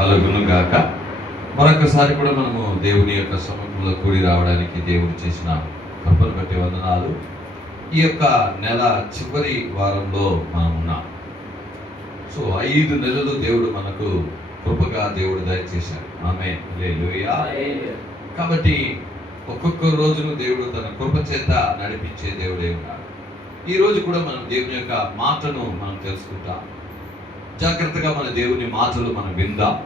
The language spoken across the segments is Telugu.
కలుగును గాక. మరొకసారి కూడా మనము దేవుని యొక్క సముఖంలో కూడి రావడానికి దేవుడు చేసిన కృపను బట్టి వందనాలు. ఈ యొక్క నెల చివరి వారంలో మనం ఉన్నాం. సో 5 నెలలు దేవుడు మనకు కృపగా దేవుడు దయచేశాడు. ఆమేన్, హల్లెలూయా. కాబట్టి ఒక్కొక్క రోజును దేవుడు తన కృప చేత నడిపించే దేవుడే ఉన్నాడు. ఈ రోజు కూడా మనం దేవుని యొక్క మాటను మనం తెలుసుకుంటాం. జాగ్రత్తగా మన దేవుని మాటలు మనం విందాం.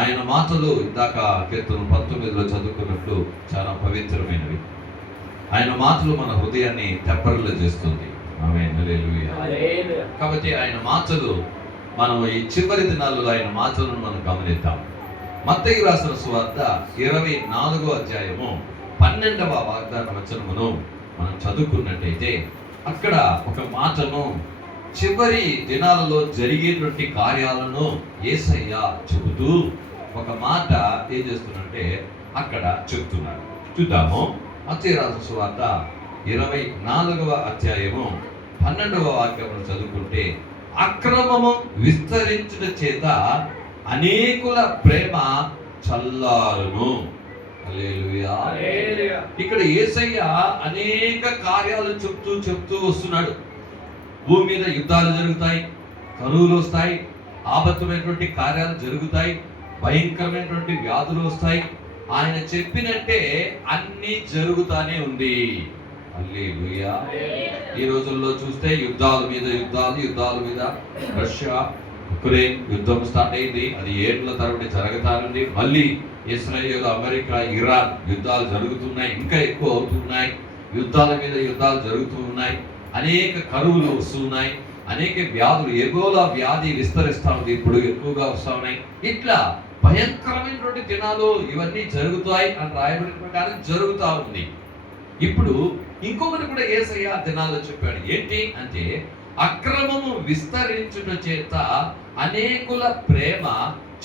ఆయన మాటలు ఇందాక కీర్తన 19లో చదువుకున్నట్లు చాలా పవిత్రమైనవి. ఆయన మాటలు మన హృదయాన్ని తెప్పరిల్ల చేస్తుంది. ఆమేన్, హల్లెలూయా. కాబట్టి ఆయన మాటలు మనం ఈ చివరి దినాల్లో ఆయన మాటలను మనం గమనిద్దాం. మత్తయి రాసిన సువార్త 24వ అధ్యాయము 12వ వాగ్దాన వచనమును మనం చదువుకున్నట్టయితే అక్కడ ఒక మాటను, చివరి దినాలలో జరిగేటువంటి కార్యాలను యేసయ్య చెబుతూ ఒక మాట ఏం చేస్తున్నంటే అక్కడ చెప్తున్నాడు. చూద్దాము. మత్తయి రాసిన సువార్త 24వ అధ్యాయము 12వ వాక్యమును చదువుకుంటే, అక్రమము విస్తరించుట చేత అనేకుల ప్రేమ చల్లారును. హల్లెలూయా. ఇక్కడ యేసయ్య అనేక కార్యాలు చెప్తూ వస్తున్నాడు. భూమి మీద యుద్ధాలు జరుగుతాయి, కరువులు వస్తాయి, ఆపత్తుమైనటువంటి కార్యాలు జరుగుతాయి, భయంకరమైనటువంటి వ్యాధులు వస్తాయి. ఆయన చెప్పినట్టే అన్ని జరుగుతానే ఉంది. హల్లెలూయా. ఈ రోజుల్లో చూస్తే యుద్ధాల మీద రష్యా ఉక్రెయిన్ యుద్ధం స్టార్ట్ అయింది. అది 7 ఏళ్ల తరబడి జరగతానుంది. మళ్ళీ ఇస్రాయేల్, అమెరికా, ఇరాన్ యుద్ధాలు జరుగుతున్నాయి, ఇంకా ఎక్కువ అవుతున్నాయి. యుద్ధాల మీద యుద్ధాలు జరుగుతూ ఉన్నాయి. అనేక కరువులు వస్తున్నాయి, అనేక వ్యాధులు, ఎబోలా వ్యాధి విస్తరిస్తూ ఉంది, ఇప్పుడు ఎక్కువగా వస్తూ ఉన్నాయి. ఇట్లా భయంకరమైనటువంటి దినాలు ఇవన్నీ జరుగుతాయి అని రాయబడిన ప్రకారం జరుగుతూ ఉంది. ఇప్పుడు ఇంకొకటి కూడా యేసయ్య దినాల్లో చెప్పాడు. ఏంటి అంటే, అక్రమము విస్తరించుట చేత అనేకుల ప్రేమ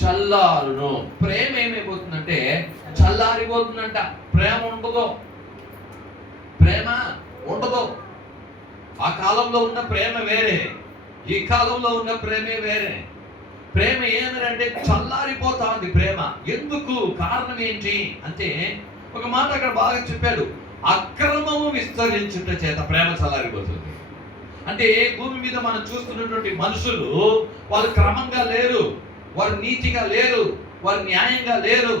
చల్లారును. ప్రేమ ఏమైపోతుందంటే చల్లారిపోతుందంట. ప్రేమ ఉండదు. ఆ కాలంలో ఉన్న ప్రేమ వేరే, ఈ కాలంలో ఉన్న ప్రేమే వేరే. ప్రేమ ఏమిటంటే చల్లారిపోతా ఉంది ప్రేమ. ఎందుకు? కారణం ఏంటి అంటే, ఒక మాట అక్కడ బాగా చెప్పాడు. అక్రమము విస్తరించుట చేత ప్రేమ చల్లారిపోతుంది. అంటే భూమి మీద మనం చూస్తున్నటువంటి మనుషులు, వాళ్ళు క్రమంగా లేరు, వారు నీతిగా లేరు, వారు న్యాయంగా లేరు,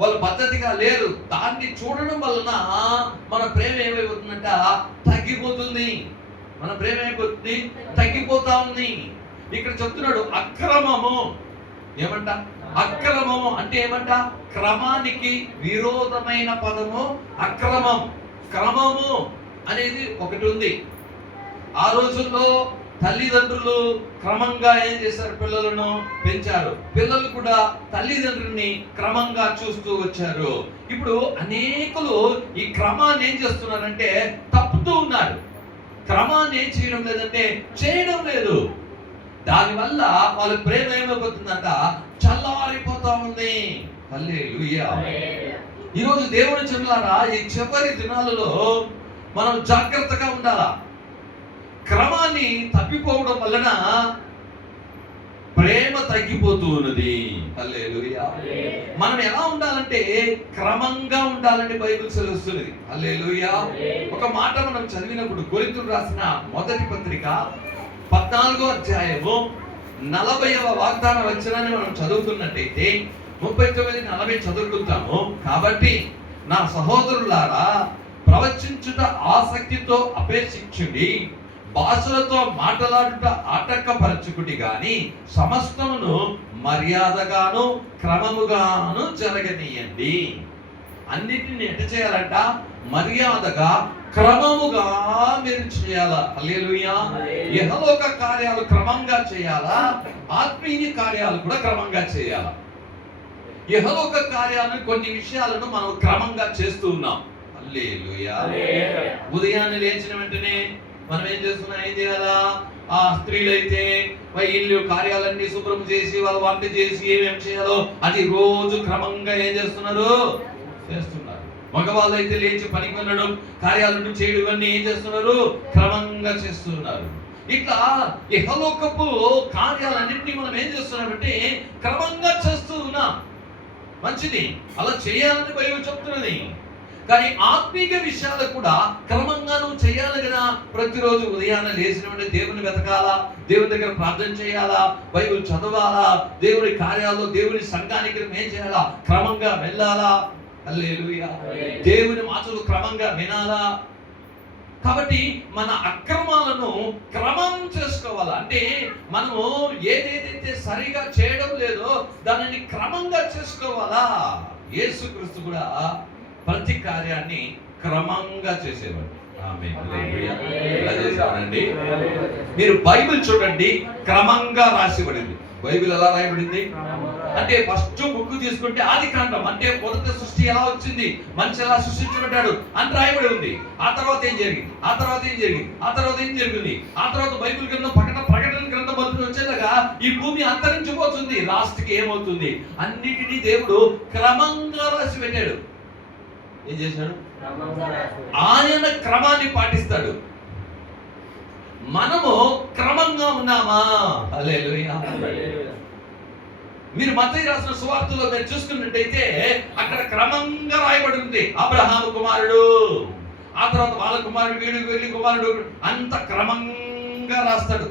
వాళ్ళు పద్ధతిగా లేరు. దాన్ని చూడడం వలన మన ప్రేమ ఏమైపోతుందంట తగ్గిపోతుంది. మన ప్రేమ ఏమైపోతుంది? తగ్గిపోతా ఉంది. ఇక్కడ చెప్తున్నాడు అక్రమము. ఏమంట? అక్రమము అంటే ఏమంట? క్రమానికి విరోధమైన పదము అక్రమం. క్రమము అనేది ఒకటి ఉంది. ఆ రోజుల్లో తల్లిదండ్రులు క్రమంగా ఏం చేశారు? పిల్లలను పెంచారు. పిల్లలు కూడా తల్లిదండ్రుల్ని క్రమంగా చూస్తూ వచ్చారు. ఇప్పుడు అనేకులు ఈ క్రమాన్ని ఏం చేస్తున్నారంటే తప్పుతూ ఉన్నారు. క్రమాన్ని ఏం చేయడం లేదంటే చేయడం లేదు. దానివల్ల వాళ్ళ ప్రేమ ఏమైపోతుందంట? చల్లారిపోతా ఉంది. హల్లెలూయా. ఈరోజు దేవుని చెల్లారా, ఈ చివరి దినాలలో మనం జాగ్రత్తగా ఉండాలా. క్రమాన్ని తప్పిపోవడం వలన ప్రేమ తగ్గిపోతూ ఉన్నది. హల్లెలూయా. మనం ఎలా ఉండాలంటే క్రమంగా ఉండాలని బైబిల్ సెలవుస్తున్నది. హల్లెలూయా. ఒక మాట మనం చదివినప్పుడు కొరింథీయులకు రాసిన మొదటి పత్రిక 14వ అధ్యాయము 40వ వాగ్దాన వచనాన్ని మనం చదువుతున్నట్టయితే 39-40 చదువుకుంటాము. కాబట్టి నా సహోదరులారా, ప్రవచించుట ఆసక్తితో అపేక్షించుడి, భాషలతో మాట్లాడుట ఆటంకపరచుకుడి గాని సమస్తమును మర్యాదగాను క్రమముగాను జరగనీయండి. అన్నిటిని ఎట్ట చేయాలంట? మర్యాదగా క్రమముగా మీరు చేయాలా. హల్లెలూయా. ఇహలోక కార్యాలు క్రమంగా చేయాలా, ఆత్మీయ కార్యాలు కూడా క్రమంగా చేయాలా. ఇహలోక కార్యాలను, కొన్ని విషయాలను మనం క్రమంగా చేస్తూ ఉన్నాం. హల్లెలూయా. ఉదయాన్నే లేచిన వెంటనే మనం ఏం చేస్తున్నాం? ఏం చేయాలా? ఆ స్త్రీలైతే ఇల్లు కార్యాలన్నీ శుభ్రం చేసి, వాళ్ళు వంట చేసి ఏమేమి చేయాలో అది రోజు క్రమంగా ఏం చేస్తున్నారు? చేస్తున్నారు. మగవాళ్ళు అయితే లేచి పనికి వెళ్ళడం, కార్యాలను చేయడం, ఇవన్నీ ఏం చేస్తున్నారు? క్రమంగా చేస్తున్నారు. ఇట్లా ఇహలోకపు కార్యాలన్నింటినీ మనం ఏం చేస్తున్నామంటే క్రమంగా చేస్తున్నాం. మంచిది, అలా చేయాలని బైబిల్ చెప్తున్నది. కానీ ఆత్మీయ విషయాలు కూడా క్రమంగా నువ్వు చేయాలి కదా. ప్రతిరోజు ఉదయాన్నే లేచిన వెంటనే దేవుని వెతకాలా, దేవుని దగ్గర ప్రార్థన చేయాలా, బైబిల్ చదవాలా, దేవుని కార్యాల్లో దేవుని సంఘానికి ఏం చేయాలా, క్రమంగా వెళ్ళాలా. హల్లెలూయా. దేవుని మాటలు క్రమంగా వినాలా. కాబట్టి మన అక్రమాలను క్రమం చేసుకోవాలి. అంటే మనము ఏదేదైతే సరిగా చేయడం లేదో దానిని క్రమంగా చేసుకోవాలా. యేసుక్రీస్తు కూడా ప్రతి కార్యాన్ని క్రమంగా చేసేవాడు. ఎలా చేసేవాడండి? మీరు బైబిల్ చూడండి, క్రమంగా రాసిబడింది. బైబిల్ ఎలా రాయబడింది అంటే ఫస్ట్ బుక్ తీసుకుంటే ఆది కాండం, అంటే మొదటి సృష్టి ఎలా వచ్చింది, మనిషి ఎలా సృష్టించబడ్డాడు అని రాయబడి ఉంది. ఆ తర్వాత ఏం జరిగింది, ఆ తర్వాత ఏం జరిగింది, ఆ తర్వాత ఏం జరిగింది, ఆ తర్వాత బైబిల్ గ్రంథం ప్రకటన గ్రంథం మొదలు వచ్చేలాగా ఈ భూమి అంతరించిపోతుంది. లాస్ట్ కి ఏమవుతుంది, అన్నిటినీ దేవుడు క్రమంగా రాసి పెట్టాడు. ఏం చేశాడు? ఆయన క్రమాన్ని పాటిస్తాడు. మనము క్రమంగా ఉన్నామా? హల్లెలూయా. మీరు మత్తయి రాసిన సువార్తలో మీరు చూసుకున్నట్టయితే అక్కడ క్రమంగా రాయబడి ఉంది. అబ్రహాము కుమారుడు, ఆ తర్వాత వాళ్ళ కుమారుడు, వీడి కుమారుడు, అంత క్రమంగా రాస్తాడు.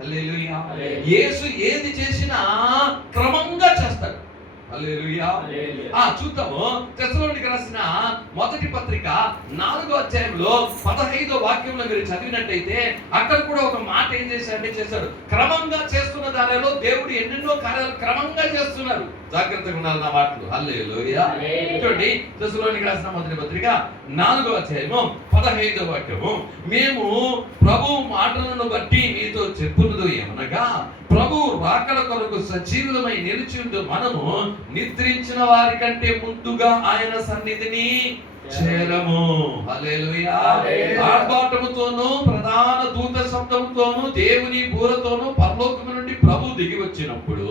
హల్లెలూయా. యేసు ఏది చేసినా క్రమంగా చేస్తాడు. హల్లెలూయా. చూద్దాము. తెస్సలోనికీయులకు రాసిన మొదటి పత్రిక 4వ అధ్యాయంలో 15వ వాక్యంలో మీరు చదివినట్టయితే అక్కడ కూడా ఒక మాట ఏం చేశాడు, క్రమంగా చేస్తున్న దానిలో దేవుడు ఎన్నెన్నో కార్యాలు క్రమంగా చేస్తున్నారు. జాగ్రత్తగా ఉండాలి నా మాటలు. హల్లెలూయా. చూడండి, తెస్సలోనికీయులకు రాసిన మొదటి పత్రిక 4వ అధ్యాయము 15వ వాక్యము, మేము ప్రభు మాటలను బట్టి మీతో చెప్పున్నది ఏమనగా, ప్రభు రాకడ కొరకు సజీవులమై నిలిచి ఉంటూ మనము నిద్రించిన వారి కంటే ముందుగా ఆయన సన్నిధిని చేరము. హల్లెలూయా. ఆర్భాటముతోనూ ప్రధాన దూత శబ్దముతోనూ దేవుని బూరతోనూ పరలోకము నుండి ప్రభు దిగి వచ్చినప్పుడు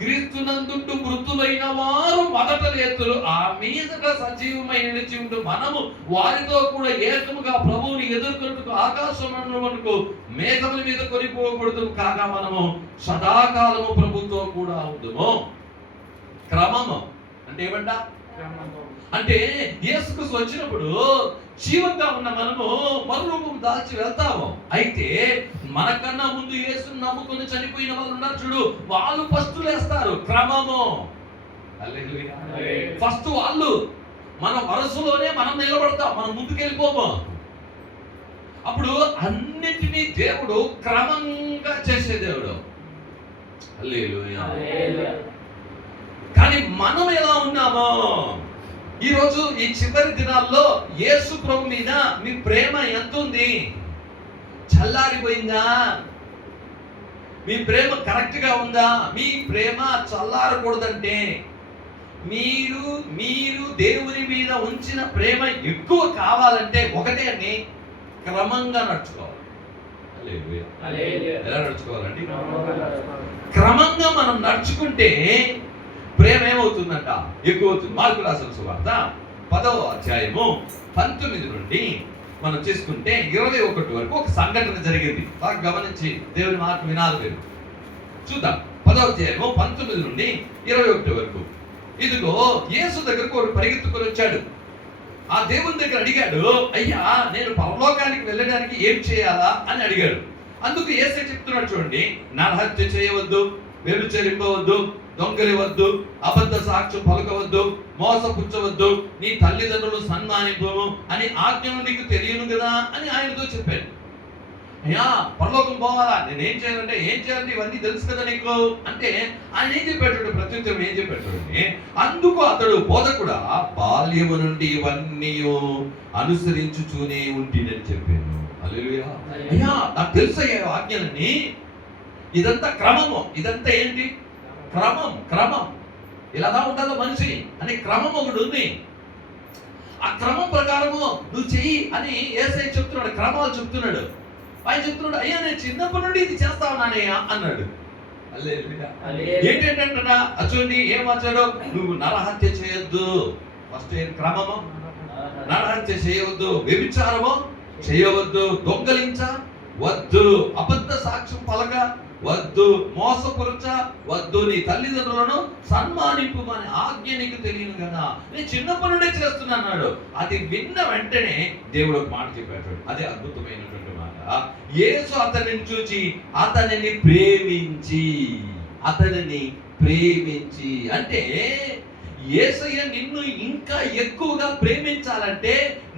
క్రీస్తునందుండు మృతులైన వారు మొదట లేతులు, ఆ మీదట సజీవమై నిలిచి ఉంటూ మనము వారితో కూడా ఏకముగా ప్రభువుని ఎదుర్కొన్నట్టుకు ఆకాశమునకు మేఘముల మీద కొనిపోకూడదు కాగా మనము సదాకాలము ప్రభుతో కూడా ఉందుము. క్రమము అంటే ఏమంట? అంటే యేసుక్రీస్తు వచ్చినప్పుడు జీవంగా ఉన్న మనము మరురూపం దాల్చి వెళ్తాము. అయితే మనకన్నా ముందు యేసుని నమ్ముకొని చనిపోయిన వాళ్ళు ఉన్నారు చూడు, వాళ్ళు ఫస్ట్ లేస్తారు. క్రమము. హల్లెలూయా. ఫస్ట్ వాళ్ళు, మన వరుసలోనే మనం నిలబడతాం, మనం ముందుకు వెళ్ళిపోము. అప్పుడు అన్నిటినీ దేవుడు క్రమంగా చేసే దేవుడు. హల్లెలూయా. కానీ మనం ఎలా ఉన్నామో, ఈరోజు ఈ చివరి దినాల్లో యేసు ప్రభు మీద మీ ప్రేమ ఎంత ఉంది? చల్లారిపోయిందా? మీ ప్రేమ కరెక్ట్ గా ఉందా? మీ ప్రేమ చల్లారకూడదంటే మీరు దేవుని మీద ఉంచిన ప్రేమ ఎక్కువ కావాలంటే ఒకటే అండి, క్రమంగా నడుచుకోవాలి. ఎలా నడుచుకోవాలండి? క్రమంగా మనం నడుచుకుంటే ప్రేమ ఏమవుతుందంట? ఎక్కువ అవుతుంది. మార్కు రాసిన సువార్త 10వ అధ్యాయము 19 నుండి మనం చేసుకుంటే 21 వరకు ఒక సంఘటన జరిగింది. బాగా గమనించి దేవుని మాట వినాలి మీరు. చూద్దాం. 10వ అధ్యాయము 19 నుండి 21 వరకు. ఇదిగో యేసు దగ్గరకు ఒకడు పరిగెత్తుకొని వచ్చాడు. ఆ దేవుని దగ్గర అడిగాడు, అయ్యా నేను పరలోకానికి వెళ్ళడానికి ఏం చేయాలా అని అడిగాడు. అందుకు యేసే చెప్తున్నాడు చూడండి, నరహత్య చేయవద్దు, వ్యభిచరింపవద్దు, దొంగలివద్దు, అబద్ధ సాక్ష్యం పలకవద్దు, మోసపుచ్చవద్దు, నీ తల్లిదండ్రులు సన్మానింపము అని ఆజ్ఞలు నీకు తెలియను కదా అని ఆయనతో చెప్పాడు. అయ్యా పరలోకం పోవాలా, నేనేం చేయాలంటే ఏం చేయాలంటే ఇవన్నీ తెలుసు కదా నీకు అంటే ఆయన ఏం చెప్పాడు? ప్రత్యుత్తరం ఏం చెప్పాడు? అందుకు అతడు బోధకుడా బాల్యము నుండి ఇవన్నీ అనుసరించుచూనే ఉంటినని చెప్పాను. హల్లెలూయా. అయ్యా నాకు తెలుసు అయ్యా ఆజ్ఞలన్నీ, ఇదంతా క్రమము, ఇదంతా ఏంటి? క్రమం. ఇలాగా ఉండాలో మనిషి అనే క్రమం ఒకటి ఉంది. ఆ క్రమం ప్రకారము నువ్వు చెయ్యి అని యేసయ్య చెప్తున్నాడు, క్రమాలు చెప్తున్నాడు. ఆయన చెప్తున్నాడు, అయ్యా నేను చిన్నప్పటి నుండి ఇది చేస్తా ఉన్నానయ్యా అన్నాడు. ఏంటంటా చూడండి ఏం వచ్చాడు, నువ్వు నరహత్య చేయొద్దు. ఫస్ట్ ఏం క్రమము? నరహత్య చేయవద్దు, వ్యభిచారము చేయవద్దు, దొంగలించవద్దు, అబద్ధ సాక్ష్యం వద్దు మోసపురచ వద్దు, నీ తల్లిదండ్రులను సన్మానింపు అనే ఆజ్ఞ నీకు తెలియను కదా, నేను చిన్నప్పటి నుండే చేస్తున్నాడు. అది విన్న వెంటనే దేవుడు ఒక మాట చెప్పాడు. అదే అద్భుతమైనటువంటి మాట. యేసు అతనిని చూచి అతనిని ప్రేమించి అంటే యేసయ్య నిన్ను ఇంకా ఎక్కువగా ప్రేమించాలంటే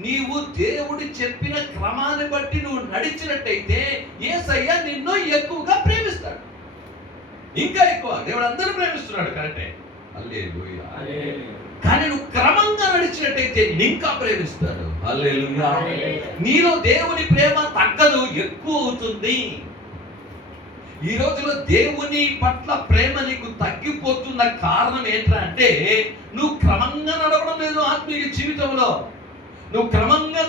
నీవు దేవుడు చెప్పిన క్రమాన్ని బట్టి నువ్వు నడిచినట్టయితే యేసయ్య నిన్ను ఎక్కువగా ప్రేమిస్తాడు. ఇంకా ఎక్కువ. దేవుడు అందరూ ప్రేమిస్తున్నాడు, కరెక్టే, హల్లెలూయా. కానీ నువ్వు క్రమంగా నడిచినట్టయితే ఇంకా ప్రేమిస్తాడు, హల్లెలూయా. నీలో దేవుని ప్రేమ తగ్గదు, ఎక్కువ అవుతుంది. ఈ రోజులో దేవుని పట్ల ప్రేమ నీకు తగ్గిపోతున్న కారణం ఏంటంటే నువ్వు క్రమంగా నడవడం లేదు. ఆత్మీయ జీవితంలో నువ్వు క్రమంగా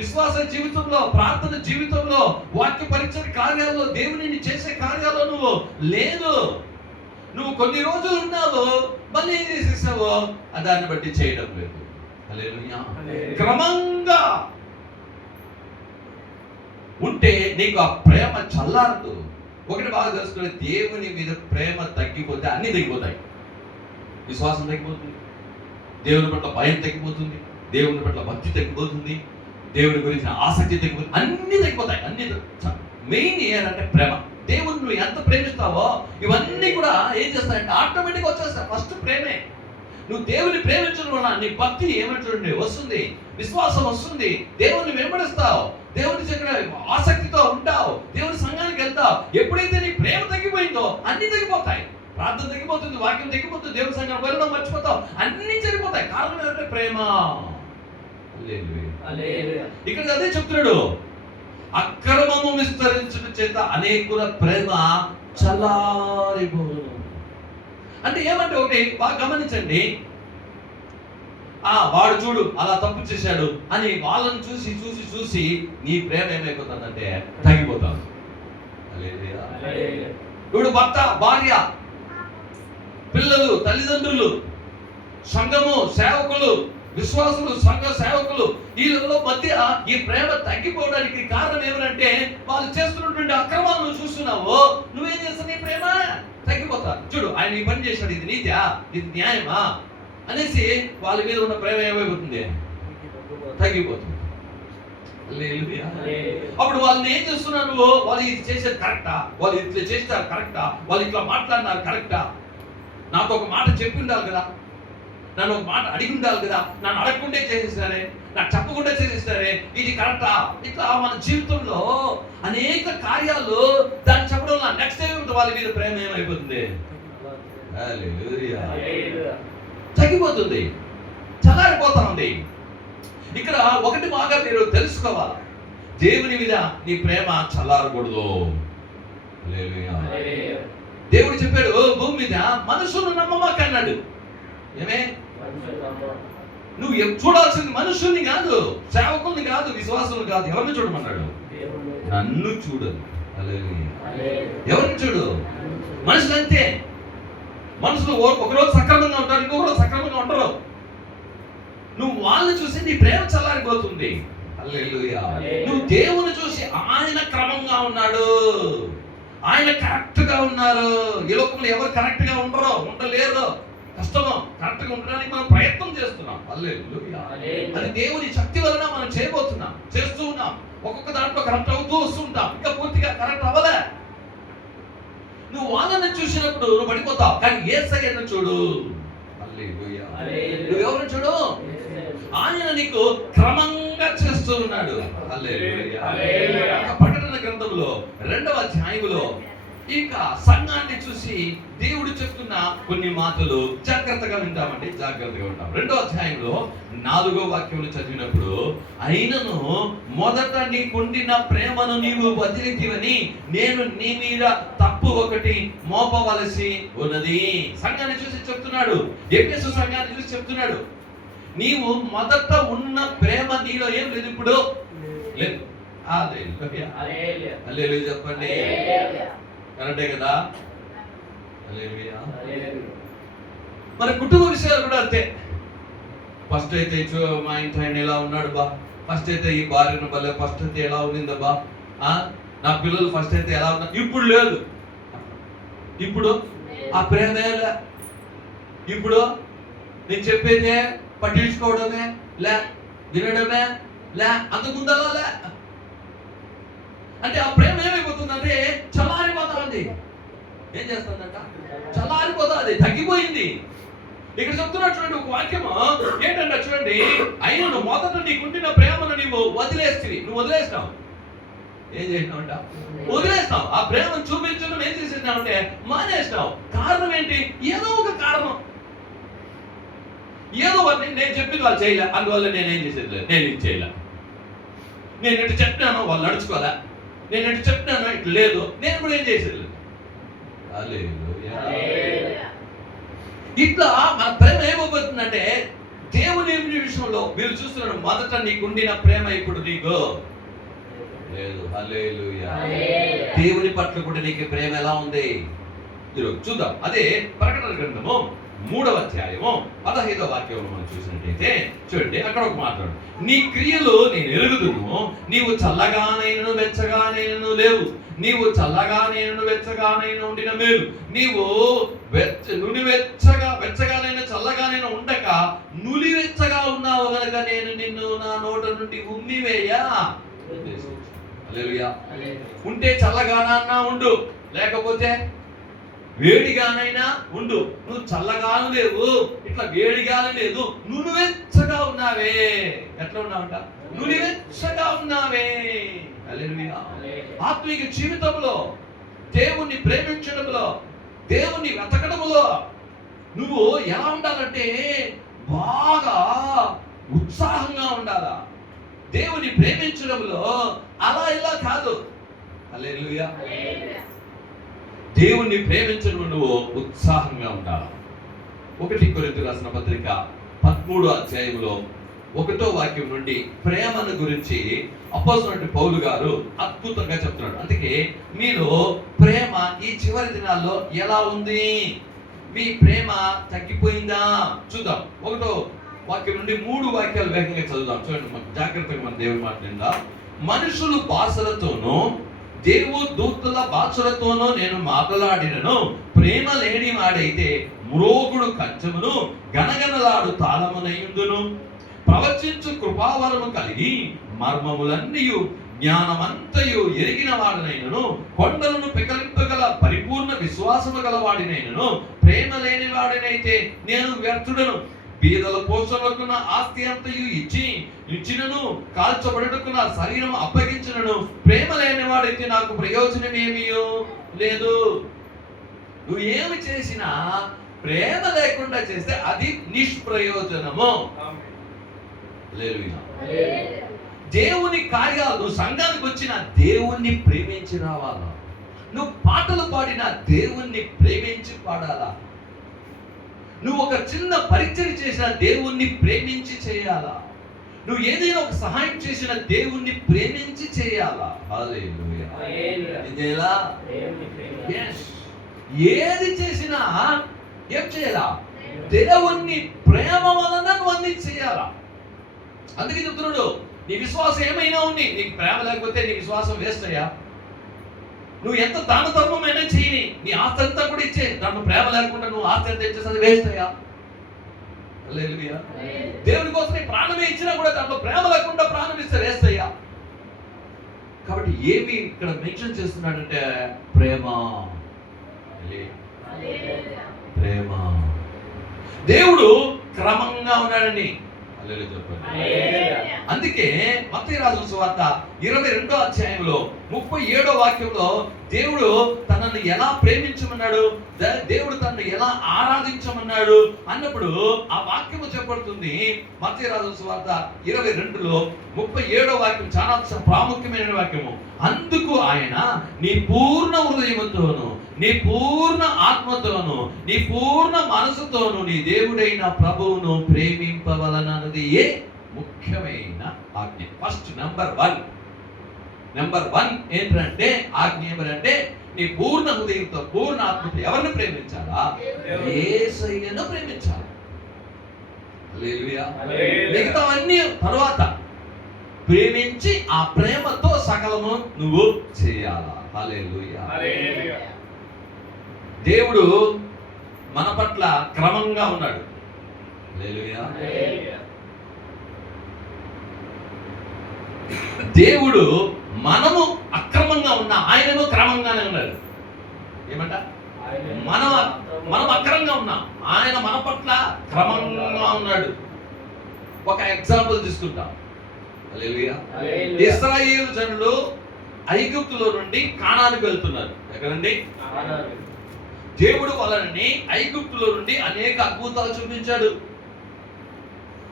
విశ్వాస జీవితంలో, ప్రార్థన జీవితంలో, వాక్య పరిచయ కార్యాల్లో, దేవుని చేసే కార్యాల్లో నువ్వు లేదు. నువ్వు కొన్ని రోజులు ఉన్నావు, మళ్ళీ ఏం చేసేసావో దాన్ని బట్టి చేయడం లేదు. హల్లెలూయా. క్రమంగా ఉంటే నీకు ఆ ప్రేమ చల్లారదు. ఒకటి బాగా తెలుసుకునే, దేవుని మీద ప్రేమ తగ్గిపోతే అన్ని తగ్గిపోతాయి. విశ్వాసం తగ్గిపోతుంది, దేవుని పట్ల భయం తగ్గిపోతుంది, దేవుని పట్ల భక్తి తగ్గిపోతుంది, దేవుని గురించి ఆసక్తి తగ్గిపోతుంది, అన్ని తగ్గిపోతాయి. అన్ని మెయిన్ ఏంటంటే ప్రేమ. దేవుని నువ్వు ఎంత ప్రేమిస్తావో ఇవన్నీ కూడా ఏం చేస్తాయంటే ఆటోమేటిక్గా వచ్చేస్తాయి. ఫస్ట్ ప్రేమే. నువ్వు దేవుని ప్రేమించడం వల్ల నీ భక్తి ఏమంటుండే వస్తుంది, విశ్వాసం వస్తుంది, దేవుని వెంబడిస్తావు, దేవుని దగ్గర ఆసక్తితో ఉంటావు, దేవుని సంఘానికి వెళ్తావు. ఎప్పుడైతే నీ ప్రేమ తగ్గిపోయిందో అన్ని తగ్గిపోతాయి. ప్రార్థన తగ్గిపోతుంది, వాక్యం తగ్గిపోతుంది, దేవుని సంఘానికి వెళ్ళడం మర్చిపోతావు, అన్ని జరిగిపోతాయి. కారణం ఏంటంటే ప్రేమ. ఇక్కడ అదే చెప్తున్నాడు, అక్రమము విస్తరించడం చేత అనేకుల ప్రేమ చల్లారిపోను. అంటే ఏమంటే ఒకటి బాగా గమనించండి, వాడు చూడు అలా తప్పు చేశాడు అని వాళ్ళని చూసి చూసి చూసి నీ ప్రేమ ఏమైపోతుందంటే తగ్గిపోతాడు. ఇప్పుడు భర్త, భార్య, పిల్లలు, తల్లిదండ్రులు, సంఘము, సేవకులు, విశ్వాసులు, సంఘ సేవకులు, వీళ్ళలో మధ్య ఈ ప్రేమ తగ్గిపోవడానికి కారణం ఏమంటే వాళ్ళు చేస్తున్నటువంటి అక్రమాలను చూస్తున్నావు, నువ్వేం చేస్తావు, నీ ప్రేమ తగ్గిపోతా. చూడు ఆయన ఈ పని చేశాడు, ఇది నీతియా, ఇది న్యాయమా అనేసి వాళ్ళ మీద ఉన్న ప్రేమ ఏమైపోతుంది, తగ్గిపోతుంది. అప్పుడు వాళ్ళని ఏం చేస్తున్నారు, వాళ్ళు ఇది చేసేది కరెక్టా, వాళ్ళు ఇట్లా చేస్తారు కరెక్టా, వాళ్ళు ఇట్లా మాట్లాడినారు కరెక్టా, నాతో ఒక మాట చెప్పి ఉండాలి కదా, నన్ను ఒక మాట అడిగి ఉండాలి కదా, నన్ను అడగకుండా చేసేస్తారే, నాకు చెప్పకుండా చేసేస్తారే, ఇది కరెక్టా. ఇట్లా మన జీవితంలో అనేక కార్యాలు దాన్ని చెప్పడం వల్ల నెక్స్ట్ టైం వాళ్ళ మీద ప్రేమ ఏమైపోతుంది, తగ్గిపోతుంది, చల్లారిపోతా ఉంది. ఇక్కడ ఒకటి బాగా మీరు తెలుసుకోవాలి, దేవుని మీద నీ ప్రేమ చల్లారకూడదు. దేవుడు చెప్పాడు భూమి మీద మనుషులు నమ్మమాక అన్నాడు. ఏమే నువ్వు చూడాల్సింది మనుషుల్ని కాదు, సేవకుల్ని కాదు, విశ్వాసులు కాదు, ఎవరిని చూడమన్నాడు, నన్ను చూడు. ఎవరిని చూడు, మనుషులు అంతే. మనుషులు ఒకరోజు సక్రమంగా ఉంటారు, ఇంకొక రోజు సక్రమంగా ఉంటారు. నువ్వు వాళ్ళని చూసి నీ ప్రేమ చల్లారిపోతుంది. హల్లెలూయా. నువ్వు దేవుని చూసి ఆయన క్రమంగా ఉన్నాడు, ఆయన కరెక్ట్ గా ఉన్నారు. ఈ లోకంలో ఎవరు కరెక్ట్ గా ఉండలేరు, కష్టమో. కరెక్ట్ గా ఉండడానికి మనం ప్రయత్నం చేస్తున్నాం. హల్లెలూయా. అది దేవుని శక్తి వలన మనం చేస్తూ ఉన్నాం. ఒక్కొక్క దాంట్లో కరెక్ట్ అవుతూ వస్తుంటాం, ఇంకా పూర్తిగా కరెక్ట్ అవ్వలే. నువ్వు వాళ్ళని చూసినప్పుడు నువ్వు పడిపోతావు, కానీ యేసయ్యను చూడు. హల్లెలూయా. నువ్వు ఎవరిని చూడు, ఆయన నీకు క్రమంగా చేస్తూ ఉన్నాడు. హల్లెలూయా. ప్రకటన గ్రంథంలో 2వ అధ్యాయంలో ఇక సంఘాన్ని చూసి దేవుడు చెప్తున్న కొన్ని మాటలు జాగ్రత్తగా వింటామండి, జాగ్రత్తగా ఉంటాం. 2వ అధ్యాయంలో 4వ వాక్యంలో చదివినప్పుడు, అయినను మొదట నీకుండిన ప్రేమను నీవు వదిలితివని నేను నీ మీద తప్పు ఒకటి మోపవలసి ఉన్నది. సంఘాన్ని చూసి చెప్తున్నాడు, ఎఫెసు సంఘాన్ని చూసి చెప్తున్నాడు, నీవు మొదట ఉన్న ప్రేమ నీలో ఏం లేదు, ఇప్పుడు లేదు. హల్లెలూయా చెప్పండి, కరెక్టే కదా. మరి కుటుంబ విషయాలు కూడా అంతే. ఫస్ట్ అయితే మా ఇంటి ఆయన ఎలా ఉన్నాడు బా, ఫస్ట్ అయితే ఈ భార్యను బలే, ఫస్ట్ అయితే ఎలా ఉండిందా బా, నా పిల్లలు ఫస్ట్ అయితే ఎలా ఉన్నారు, ఇప్పుడు లేదు. ఇప్పుడు ఆ ప్రేమే లే. ఇప్పుడు నేను చెప్పేదే పట్టించుకోవడమే లే, వినడమే లే, అంతకుందలా లే. అంటే ఆ ప్రేమ ఏమైపోతుందంటే చల్లారిపోతుంది. ఏం చేస్తుందంట? చల్లారిపోతుంది, తగ్గిపోయింది. ఇక్కడ చెప్తున్నటువంటి ఒక వాక్యము ఏంటంటే చూడండి, అయినను మొదట నీకుండిన ప్రేమను నీవు వదిలేస్తావు. నువ్వు వదిలేస్తావు. ఏం చేసినావంట? వదిలేస్తావు. ఆ ప్రేమను చూపించడం ఏం చేసేసినావంటే మానేస్తావు. కారణం ఏంటి? ఏదో ఒక కారణం, ఏదో ఒకటి. నేను చెప్పింది వాళ్ళు చేయలే, అందువల్ల నేనేం చేసేది లేదు, నేను ఇది చేయలే. నేను ఇటు చెప్పినాను, వాళ్ళు నడుచుకోలే. నేను ఇటు చెప్పినాను, ఇటు లేదు, నేను కూడా ఏం చేసేది లేదు. ఇట్లా మన ప్రేమ ఏమైపోతుందంటే దేవుని విషయంలో మీరు చూస్తున్నాడు, మొదట నీకుండిన ప్రేమ ఇప్పుడు నీకు లేదు. హల్లెలూయా. దేవుని పట్ల కూడా నీకు ప్రేమ ఎలా ఉంది ఈరోజు చూద్దాం. అదే ప్రకటన గ్రంథము 3వ అధ్యాయము 15వ వాక్యం మనం చూసినట్టయితే చూడండి, అక్కడ ఒక మాట, నీ క్రియలు నేను ఎరుగుదును, నీవు చల్లగానైనను వెచ్చగానైనను లేవు. నీవు చల్లగానైనను వెచ్చగానైనా ఉండిన మేలు. నీవు వెచ్చగానైనా చల్లగానైనా ఉండక నులివెచ్చగా ఉన్నావు గనక నేను నిన్ను నా నోట నుండి ఉమ్మివేయ. హల్లెలూయా. ఉంటే చల్లగానన్నా ఉండు, లేకపోతే వేడిగానైనా ఉండు. నువ్వు చల్లగాను లేవు, ఇట్లా వేడిగాను లేదు, నులివెచ్చగా ఉన్నావే. ఎట్లా ఉన్నావంట? నులివెచ్చగా ఉన్నావే. హల్లెలూయా. ఆత్మీయ జీవితంలో, దేవుణ్ణి ప్రేమించడంలో, దేవుణ్ణి వెతకడంలో నువ్వు ఎలా ఉండాలంటే బాగా ఉత్సాహంగా ఉండాలా. దేవుని ప్రేమించడంలో అలా ఇలా కాదు. హల్లెలూయా. దేవుణ్ణి ప్రేమించడం నువ్వు ఉత్సాహంగా ఉండాలి. 1 కొరింథీయులకు రాసిన పత్రిక 13వ అధ్యాయంలో 1వ వాక్యం నుండి ప్రేమను గురించి అపోస్తలుడైన పౌలు గారు అద్భుతంగా చెప్తున్నాడు. అందుకే మీలో ప్రేమ ఈ చివరి దినాల్లో ఎలా ఉంది? మీ ప్రేమ తగ్గిపోయిందా? చూద్దాం. 1వ వాక్యం నుండి 3 వాక్యాలు వేగంగా చదువుదాం. చూడండి, మనకు జాగ్రత్తగా మన దేవుని మాట్లాడిందా. మనుషులు భాషలతోనూ దేవదూతల భాషలతోనూ నేను మాట్లాడినను, ప్రేమ లేని వాడైతే మ్రోగుడు కంచమును గనగనలాడు తాళమునయుందును. ప్రవచించు కృపావరము కలిగి మర్మములన్నీయు జ్ఞానమంతయు ఎరిగిన వాడినైనను, కొండలను పెకలింపగల పరిపూర్ణ విశ్వాసము గల వాడినైనను, ప్రేమ లేని వాడినైతే నేను వ్యర్థుడను. బీదల పోషణకున్న ఆస్తి అంతయు ఇచ్చినను, కాల్చబడుటకున్న శరీరం అప్పగించినను, ప్రేమ లేని వాడైతే నాకు ప్రయోజనం ఏమీయో లేదు. నువ్వు ఏమి చేసినా ప్రేమ లేకుండా చేస్తే అది నిష్ప్రయోజనము. దేవుని కార్యాలు, నువ్వు సంఘానికి వచ్చిన దేవుణ్ణి ప్రేమించి రావాలా. నువ్వు పాటలు పాడిన దేవుణ్ణి ప్రేమించి పాడాలా. నువ్వు ఒక చిన్న పరిచయం చేసిన దేవుణ్ణి ప్రేమించి చేయాలా. నువ్వు ఏదైనా ఒక సహాయం చేసిన దేవుణ్ణి ప్రేమించి చేయాలా. హల్లెలూయా. ఏది చేసినా ఏం చేయాలా? దేవుణ్ణి ప్రేమ వలన నువ్వు అన్ని చేయాలా. అందుకే చెప్తున్నాడు, నీ విశ్వాసం ఏమైనా ఉంది, నీకు ప్రేమ లేకపోతే నీ విశ్వాసం వేస్ట్ అయ్యా. నువ్వు ఎంత దాన ధర్మమైనా చేయని, నీ ఆస్తి అంతా కూడా ఇచ్చే, దాంట్లో ప్రేమ లేకుండా నువ్వు ఆస్తి ఎంత ఇచ్చేసి వేస్ట్ అయ్యా. హల్లెలూయా. దేవుని కోసం నీ ప్రాణమే ఇచ్చినా కూడా దాంట్లో ప్రేమ లేకుండా ప్రాణం ఇస్తే వేస్ట్ అయ్యా. కాబట్టి ఏమి ఇక్కడ మెన్షన్ చేస్తున్నాడంటే ప్రేమ. ప్రేమ. దేవుడు క్రమంగా ఉన్నాడని అందుకే మత్తయి రాసిన సువార్త 22వ అధ్యాయంలో 37వ వాక్యంలో దేవుడు తనను ఎలా ప్రేమించమన్నాడు, దేవుడు తనను ఎలా ఆరాధించమన్నాడు అన్నప్పుడు ఆ వాక్యము చెప్పబడుతుంది. మత్తయి రాసిన సువార్త 22లో 37వ వాక్యం చాలా ప్రాముఖ్యమైన వాక్యము. అందుకు ఆయన నీ పూర్ణ హృదయముతోను, నీ పూర్ణ ఆత్మతోను, నీ పూర్ణ మనసుతోను నీ దేవుడైన ప్రభువును ప్రేమింపవలనన్నది ఏ ముఖ్యమైన ఆజ్ఞ. ఫస్ట్ నెంబర్ వన్ ఏంటంటే ఆజ్ఞ ఏమంటే నీ పూర్ణ హృదయంతో పూర్ణ ఆత్మతో ఎవరిని ప్రేమించాలా? యేసయ్యను ప్రేమించాలి. హల్లెలూయా. మిగతావన్నీ తర్వాత. ప్రేమించి ఆ ప్రేమతో సకలము నువ్వు చేయాలా. హల్లెలూయా. దేవుడు మన పట్ల క్రమంగా ఉన్నాడు. హల్లెలూయా. దేవుడు మనము అక్రమంగా ఉన్నా ఆయనను క్రమంగానే ఉన్నాడు. ఏమంట? మనం అక్రమంగా ఉన్నాం, ఆయన మన పట్ల క్రమంగా ఉన్నాడు. ఒక ఎగ్జాంపుల్ తీసుకుంటాం. హల్లెలూయా. ఇశ్రాయేలు జనులు ఐగుప్తులో నుండి కానానుకు వెళ్తున్నారు. ఎక్కడండి? దేవుడు వాళ్ళని ఐగుప్తులో నుండి అనేక అద్భుతాలు చూపించాడు,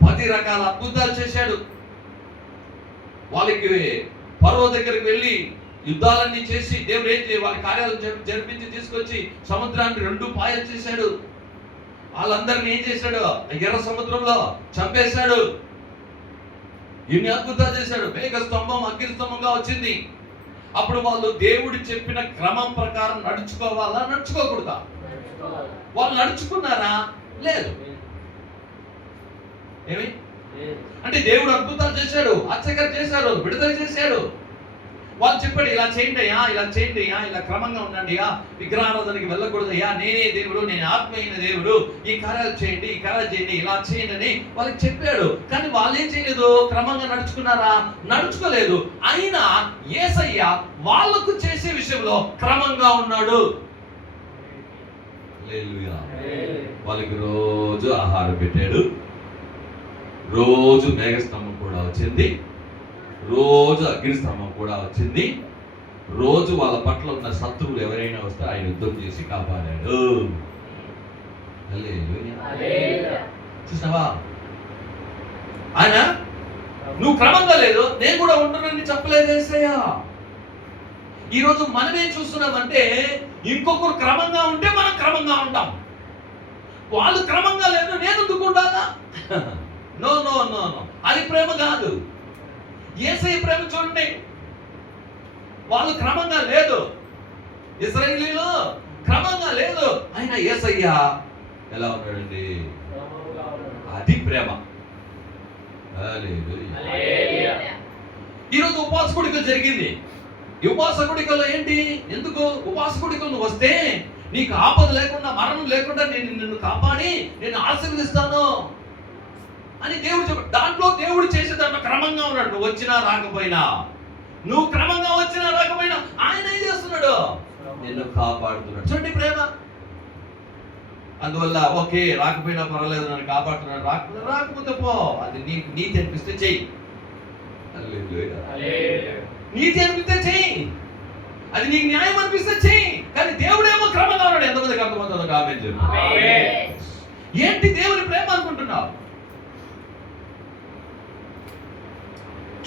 10 రకాల అద్భుతాలు చేశాడు. వాళ్ళకి ఫరో దగ్గరికి వెళ్ళి యుద్ధాలన్నీ చేసి దేవుడు ఏం చేయాలి, వాళ్ళ కార్యాలు జరిపించి తీసుకొచ్చి సముద్రాన్ని 2 పాయలు చేశాడు. వాళ్ళందరినీ ఏం చేశాడు? ఎర్ర సముద్రంలో చంపేశాడు. ఇన్ని అద్భుతాలు చేశాడు. మేఘ స్తంభం అగ్ని స్తంభంగా వచ్చింది. అప్పుడు వాళ్ళు దేవుడు చెప్పిన క్రమం ప్రకారం నడుచుకోవాలా, నడుచుకోకూడదా? వాళ్ళు నడుచుకున్నారా? లేదు. ఏమి అంటే దేవుడు అద్భుతాలు చేశాడు, ఆశ్చర్యం చేశాడు, విడుదల చేశాడు. వాళ్ళు చెప్పాడు, ఇలా చేయండి అయ్యా, ఇలా చేయండి అయ్యా, ఇలా క్రమంగా ఉండండి అయ్యా, విగ్రహారాధనకి వెళ్ళకూడదయ్యా, నేనే దేవుడు, నేను ఆత్మీయ దేవుడు, ఈ కార్యాలు చేయండి, ఈ కార్యాలు చేయండి, ఇలా చేయండి అని వాళ్ళకి చెప్పాడు. కానీ వాళ్ళు ఏం చేయలేదు? క్రమంగా నడుచుకున్నారా? నడుచుకోలేదు. అయినా యేసయ్య వాళ్ళకు చేసే విషయంలో క్రమంగా ఉన్నాడు. హల్లెలూయా. వాళ్ళకి రోజు ఆహారం పెట్టాడు, రోజు మేఘస్తంభం కూడా వచ్చింది, రోజు అగ్నిస్తంభం కూడా వచ్చింది. రోజు వాళ్ళ పట్ల ఉన్న శత్రువులు ఎవరైనా వస్తే ఆయన యుద్ధం చేసి కాపాడాడు. చూసావా? ఆయన నువ్వు క్రమంగా లేదు, నేను కూడా ఉంటున్నానని చెప్పలేదు యేసయ్య. ఈరోజు మనం ఏం చూస్తున్నామంటే, ఇంకొకరు క్రమంగా ఉంటే మనం క్రమంగా ఉంటాం. వాళ్ళు క్రమంగా లేదు, నేను ఎందుకు ఉండాలా? నో నో నో నో, అది ప్రేమ కాదు. యేసయ్య ప్రేమ చూడండి. వాళ్ళు క్రమంగా లేదు, ఇశ్రాయేలీయులు క్రమంగా లేదు, అయినా యేసయ్య ఎలా ఉన్నాడండి? అది ప్రేమ. ఈరోజు ఉపవాస కూడికలు జరిగింది. ఈ ఉపవాస కూడికల్లో ఏంటి? ఎందుకు ఉపవాస కూడికలు వస్తే నీకు ఆపద లేకుండా, మరణం లేకుండా నేను నిన్ను కాపాడి నేను ఆశీర్వదిస్తాను అని దేవుడు చెప్పాడు. దాంట్లో దేవుడు చేసే దాంట్లో క్రమంగా ఉన్నాడు. నువ్వు వచ్చినా రాకపోయినా, నువ్వు క్రమంగా వచ్చినా రాకపోయినా ఆయన ఏం చేస్తున్నాడు? నిన్ను కాపాడుతున్నాడు. చూడండి ప్రేమ. అందువల్ల ఓకే, రాకపోయినా పర్వాలేదు, నన్ను కాపాడుతున్నాడు. రాకపోతే పో, అది నీతి అనిపిస్తే చెయ్యి. నీతి అనిపిస్తే చెయ్యి, అది నీకు న్యాయం అనిపిస్తే చెయ్యి. కానీ దేవుడేమో క్రమంగా ఉన్నాడు. ఎంతమందికి అర్థమవుతుందో కామెంట్ చెప్పు. ఏంటి దేవుని ప్రేమ అనుకుంటున్నావు?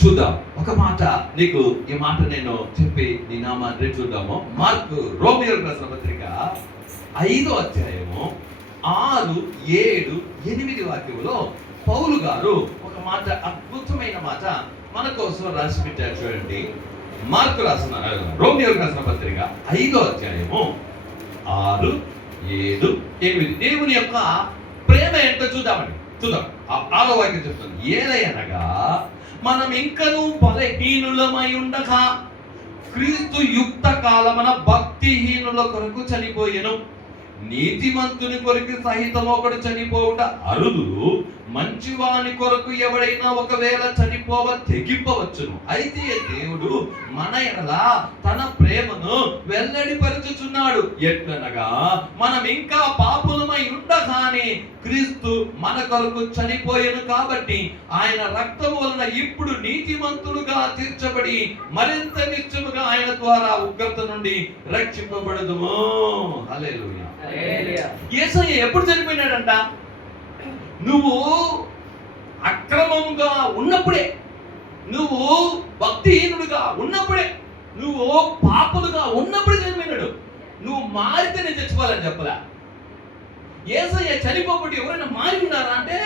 చూద్దాం. ఒక మాట నీకు, ఈ మాట నేను చెప్పి నీ నామాన్ని చూద్దాము. మార్కు రోమియోలకు రాసిన పత్రిక 5వ అధ్యాయము 6, 7, 8 వాక్యములో పౌలు గారు ఒక మాట, అద్భుతమైన మాట మన కోసం రాసి పెట్టారు. చూడండి. మార్కు రాసిన రోమియోలకు రాసిన పత్రిక 5వ అధ్యాయము 6, 7, 8 దేవుని యొక్క ప్రేమ ఏంటో చూద్దామండి. చూద్దాం. 6వ వాక్యం చెప్తుంది, ఏలయనగా మనం ఇంకనూ బలహీనులమై ఉండగా క్రీస్తు యుక్త కాలమున భక్తిహీనుల కొరకు చనిపోయెను. నీతిమంతుని కొరకు సహితం ఒకడు చనిపోవుట అరుదు, మంచివాని కొరకు ఎవడైనా ఒకవేళ చనిపోవ తెగింపవచ్చును. అయితే దేవుడు మన ఎడల తన ప్రేమను వెల్లడిపరచుచున్నాడు. ఎట్లనగా మనం ఇంకా పాపులమై ఉండగానే క్రీస్తు మన కొరకు చనిపోయెను. కాబట్టి ఆయన రక్తము వలన ఇప్పుడు నీతిమంతులుగా తీర్చబడి మరింత నిత్యముగా ఆయన ద్వారా ఉగ్రత నుండి రక్షింపబడదుము. హల్లెలూయా. యేసయ్య ఎప్పుడు చనిపోయినాడంట? నువ్వు అక్రమంగా ఉన్నప్పుడే, నువ్వు భక్తిహీనుడిగా ఉన్నప్పుడే, నువ్వు పాపులుగా ఉన్నప్పుడే చనిపోయినాడు. నువ్వు మారితే నేను చచ్చిపోవాలని చెప్పలా. యేసయ్య చనిపోబట్టి ఎవరైనా మారి ఉన్నారా అంటే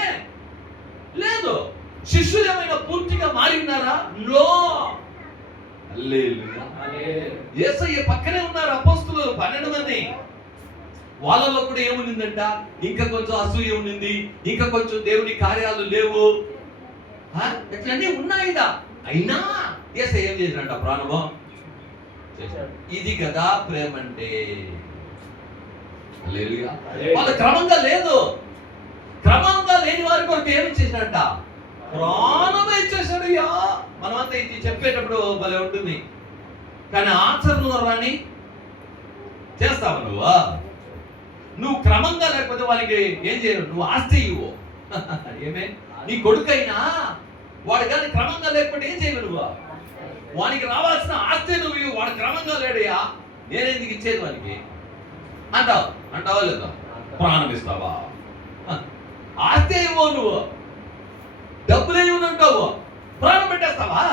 లేదు. శిష్యులు ఏమైనా పూర్తిగా మారి ఉన్నారా? నో. హల్లెలూయా. యేసయ్య పక్కనే ఉన్నారు అపోస్తలులు 12 మంది. వాళ్ళలో కూడా ఏముండిందంట? ఇంకా కొంచెం అసూయ ఉండింది, ఇంకా కొంచెం దేవుని కార్యాలు లేవు, ఇట్లన్నీ ఉన్నాయిదా. అయినా యేసయ్య ఏం చేసినట్ట? ప్రాణము చేశాడు. ఇది కదా ప్రేమ అంటే. హల్లెలూయా. వాళ్ళు క్రమంగా లేదు, క్రమంగా లేని వారి కొరకు ఏమి చేసినట్ట? ప్రాణమే ఇచ్చేసాడు. మనమంతా ఇది చెప్పేటప్పుడు భలే ఉంటుంది, కానీ ఆచరణలో రాని చేస్తావు నువ్వు క్రమంగా లేకపోతే వానికి ఏం చేయరు, నువ్వు ఆస్తి ఇవ్వు. ఏమే నీ కొడుకైనా వాడు కానీ క్రమంగా లేకపోతే ఏం చేయవు నువ్వు? వానికి రావాల్సిన ఆస్తి నువ్వు ఇవ్వు. వాడు క్రమంగా లేడయా, నేనెందుకు ఇచ్చేది వానికి అంటావా లేదా? ప్రాణం ఇస్తావా? ఆస్తి ఇవ్వవు, నువ్వు డబ్బులు ఇవ్వనంటావు, ప్రాణం పెట్టేస్తావా?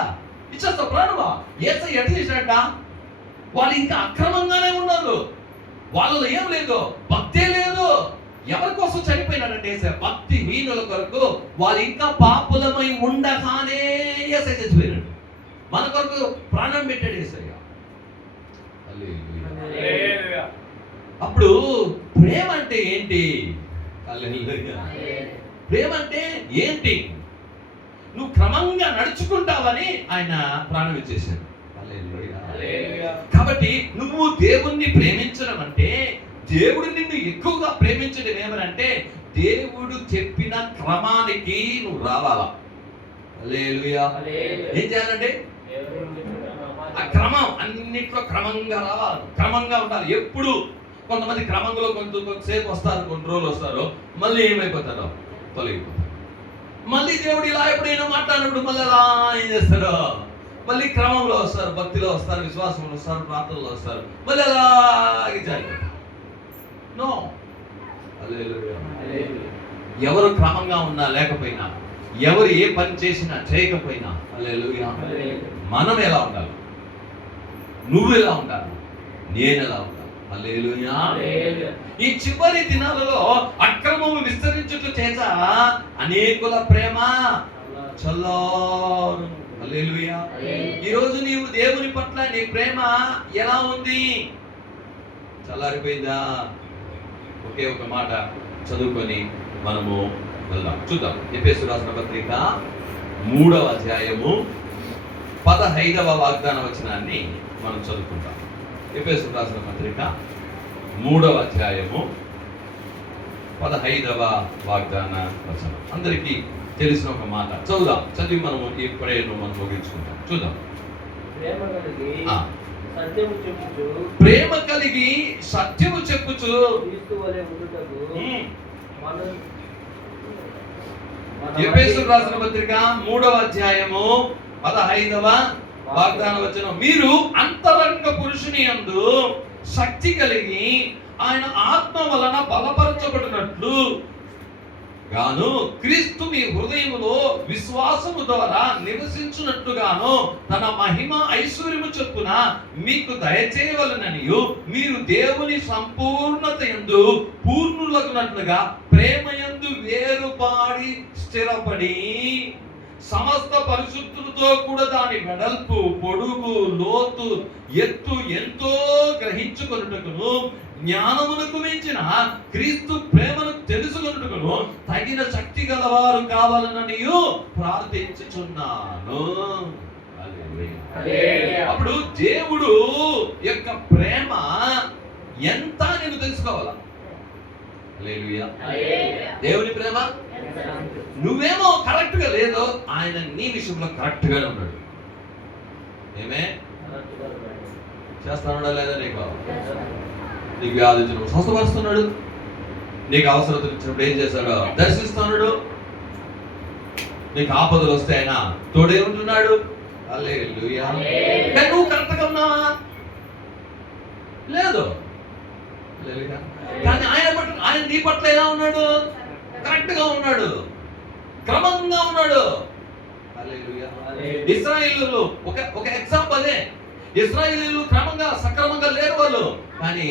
ఇచ్చేస్తావు ప్రాణమా? యేసయ్య ఎట్లా చేసినట్ట? వాళ్ళు ఇంకా అక్రమంగానే ఉన్నారు, వాళ్ళలో ఏం లేదు, భక్తే లేదు. ఎవరి కోసం చనిపోయినాడంటే భక్తి హీనుల కొరకు. వాళ్ళు ఇంకా పాపులమై ఉండగానే యేసయ్య చచ్చిపోయినాడు, మన కొరకు ప్రాణం పెట్టాడు యేసయ్య. అప్పుడు ప్రేమ అంటే ఏంటి? ప్రేమ అంటే ఏంటి? నువ్వు క్రమంగా నడుచుకుంటావని ఆయన ప్రాణం ఇచ్చేసాడు. కాబట్టి నువ్వు దేవుణ్ణి ప్రేమించడం అంటే, దేవుడు నిన్ను ఎక్కువగా ప్రేమించడం ఏమనంటే, దేవుడు చెప్పిన క్రమానికి నువ్వు రావాలా. హల్లెలూయా. ఏం చేయాలంటే ఆ క్రమం అన్నిట్లో క్రమంగా రావాలి, క్రమంగా ఉండాలి. ఎప్పుడు కొంతమంది క్రమంలో కొంతసేపు వస్తారు, కొన్ని రోజులు వస్తారు, మళ్ళీ ఏమైపోతారో తొలగిపోతారు. మళ్ళీ దేవుడు ఇలా ఎప్పుడైనా మాట్లాడినప్పుడు మళ్ళీ అలా ఏం చేస్తారో, మళ్ళీ క్రమంలో వస్తారు, భక్తిలో వస్తారు, విశ్వాసంలో వస్తారు, ప్రార్థనలో వస్తారు, మళ్ళీ అలాగే జరిగిపోతారు. నో. ఎవరు క్రమంగా ఉన్నా లేకపోయినా, ఎవరు ఏ పని చేసినా చేయకపోయినా, హల్లెలూయా, మనం ఎలా ఉండాలి? నువ్వు ఎలా ఉండాలి? నేను ఎలా ఉండాలి? హల్లెలూయా. ఈ చివరి దినాలలో అక్రమము విస్తరించుట చేత అనేకుల ప్రేమ చల్లారు. హల్లెలూయా. ఈ రోజు నీవు దేవుని పట్ల నీ ప్రేమ ఎలా ఉంది? చల్లారిపోయిందా? ఒకే ఒక మాట చదువుకొని మనము వెళ్దాం, చూద్దాం. ఎఫెసీయులకు రాసిన పత్రిక 3వ అధ్యాయము 15వ వాగ్దాన వచనాన్ని మనం చదువుకుంటాం. ఎఫెసీయులకు రాసిన పత్రిక 3వ అధ్యాయము 15వ వాగ్దాన వచనం. అందరికీ తెలిసిన ఒక మాట చదువుదాం. చదివి మనము ఈ ప్రేయర్ను మనం ముగించుకుంటాం. చూద్దాం. ప్రేమ కలిగి సత్యము చెప్పుచు ఎఫెసీయులకు రాసిన పత్రిక 3వ అధ్యాయము 15వ వాగ్దాన వచనం. మీరు అంతరంగ పురుషుని యందు శక్తి కలిగి ఆయన ఆత్మ వలన బలపరచబడినట్లు గాను క్రీస్తు మీ హృదయములో విశ్వాసము ద్వారా నివసించున్నట్లుగాను తన మహిమ ఐశ్వర్యము చొప్పున మీకు దయచేయవలననియు మీరు దేవుని సంపూర్ణత యందు పూర్ణులగునట్లుగా ప్రేమయందు వేరుపాడి స్థిరపడి సమస్త పరిశుద్ధులతో కూడా దాని వెడల్పు, పొడుగు, లోతు, ఎత్తు ఎంతో గ్రహించుకొనుటకును జ్ఞానమునకు మించిన క్రీస్తు ప్రేమను తెలుసుకొనుటకును తగిన శక్తి గలవారు కావాలననియు ప్రార్థించుచున్నాను. అప్పుడు దేవుడు యొక్క ప్రేమ ఎంత నేను తెలుసుకోవాలా? దేవుని ప్రేమ నువ్వేమో కరెక్ట్ గా లేదో, ఆయన నీ విషయంలో కరెక్ట్ గానే ఉన్నాడు. ఏమే చేస్తాడా లేదా? నీకు వ్యాధి వచ్చినప్పుడు స్వస్థపరుస్తున్నాడు, నీకు అవసరత ఇచ్చినప్పుడు ఏం చేస్తాడో దర్శిస్తున్నాడు, నీకు ఆపదలు వస్తే ఆయన తోడే ఉంటున్నాడు. హల్లెలూయా. కానీ నువ్వు కరెక్ట్ గా ఉన్నావా? లేదు. కానీ ఆయన నీ పట్ల ఎలా ఉన్నాడు? కరెక్ట్ గా ఉన్నాడు, క్రమంగా ఉన్నాడు. ఇశ్రాయేలీయులు ఒక ఎగ్జాంపుల్ అదే. ఇశ్రాయేలీయులు క్రమంగా సక్రమంగా లేరు వాళ్ళు. కానీ